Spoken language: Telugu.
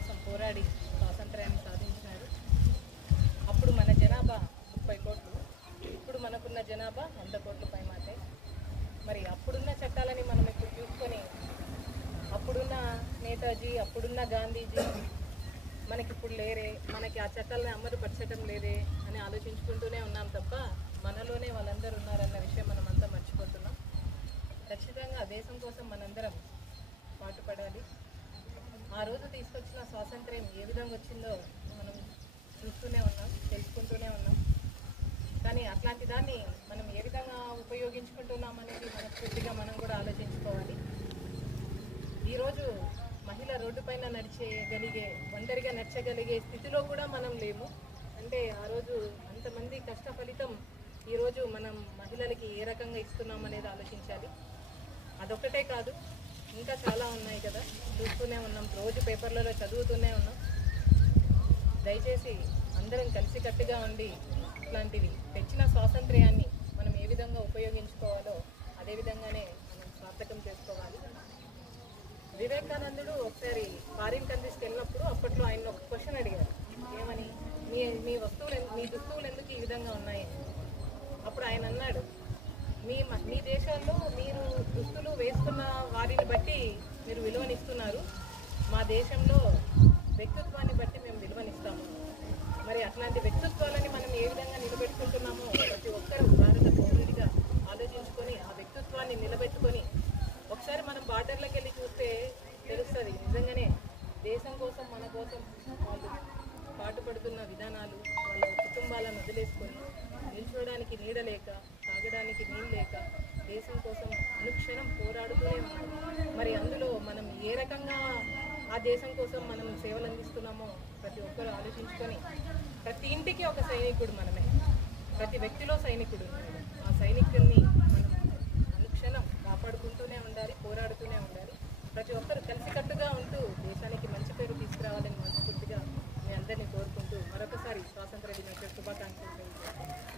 కోసం పోరాడి స్వాతంత్ర్యాన్ని సాధించినారు. అప్పుడు మన జనాభా 30 కోట్లు, ఇప్పుడు మనకున్న జనాభా 100 కోట్ల పైమాటే. మరి అప్పుడున్న చట్టాలని మనం ఇప్పుడు చూసుకొని అప్పుడున్న నేతాజీ, అప్పుడున్న గాంధీజీ మనకి ఇప్పుడు లేరే, మనకి ఆ చట్టాలను అమలుపరచడం లేదే అని ఆలోచించుకుంటూనే ఉన్నాం తప్ప మనలోనే వాళ్ళందరూ ఉన్నారన్న విషయం మనం అంతా మర్చిపోతున్నాం. ఖచ్చితంగా దేశం కోసం మనందరం పాటుపడాలి. ఆ రోజు తీసుకొచ్చిన స్వాతంత్ర్యం ఏ విధంగా వచ్చిందో మనం చూస్తూనే ఉన్నాం, తెలుసుకుంటూనే ఉన్నాం. కానీ అట్లాంటి దాన్ని మనం ఏ విధంగా ఉపయోగించుకుంటున్నాం అనేది మనస్ఫూర్తిగా మనం కూడా ఆలోచించుకోవాలి. ఈరోజు మహిళ రోడ్డు పైన నడిచేయగలిగే, ఒంటరిగా నడచగలిగే స్థితిలో కూడా మనం లేము. అంటే ఆ రోజు అంతమంది కష్ట ఫలితం ఈరోజు మనం మహిళలకి ఏ రకంగా ఇస్తున్నాం అనేది ఆలోచించాలి. అదొక్కటే కాదు, ఇంకా చాలా ఉన్నాయి కదా, చూస్తూనే ఉన్నాం, రోజు పేపర్లలో చదువుతూనే ఉన్నాం. దయచేసి అందరం కలిసికట్టుగా ఉండి ఇట్లాంటివి తెచ్చిన స్వాతంత్ర్యాన్ని మనం ఏ విధంగా ఉపయోగించుకోవాలో అదే విధంగానే మనం సార్థకం చేసుకోవాలి. వివేకానందుడు ఒకసారి ఫారిన్ కంట్రీస్కి వెళ్ళినప్పుడు అప్పట్లో ఆయన ఒక క్వశ్చన్ అడిగారు, ఏమని, మీ దుస్తువులు ఎందుకు ఈ విధంగా ఉన్నాయి? అప్పుడు ఆయన అన్నాడు, మీ దేశాల్లో మీరు దుస్తులు వేసుకున్న వారిని బట్టి మీరు విలువనిస్తున్నారు, మా దేశంలో వ్యక్తిత్వాన్ని బట్టి మేము విలువనిస్తాము. మరి అట్లాంటి వ్యక్తిత్వాలని మనం ఏ విధంగా నిలబెట్టుకుంటున్నామో ప్రతి ఒక్కరూ భారత పౌరుడిగా ఆలోచించుకొని ఆ వ్యక్తిత్వాన్ని నిలబెట్టుకొని ఒకసారి మనం బార్డర్లకు వెళ్ళి చూస్తే తెలుస్తుంది, నిజంగానే దేశం కోసం మన కోసం వాళ్ళు పాటుపడుతున్న విధానాలు, వాళ్ళ కుటుంబాలను వదిలేసుకొని నిల్చోవడానికి నీడ లేక, తాగడానికి నీళ్ళు లేక దేశం కోసం అనుక్షణం పోరాడుతూనే ఉన్నారు. మరి అందులో మనం ఏ రకంగా ఆ దేశం కోసం మనం సేవలు అందిస్తున్నామో ప్రతి ఒక్కరు ఆలోచించుకొని, ప్రతి ఇంటికి ఒక సైనికుడు మనమే, ప్రతి వ్యక్తిలో సైనికుడు ఉన్నాడు. ఆ సైనికుడిని మనం అనుక్షణం కాపాడుకుంటూనే ఉండాలి, పోరాడుతూనే ఉండాలి. ప్రతి ఒక్కరు కలిసికట్టుగా ఉంటూ దేశానికి మంచి పేరు తీసుకురావాలని మనస్ఫూర్తిగా మీ అందరినీ కోరుకుంటూ మరొకసారి స్వాతంత్ర దినోత్సవ శుభాకాంక్షలు తెలియజేస్తున్నాను.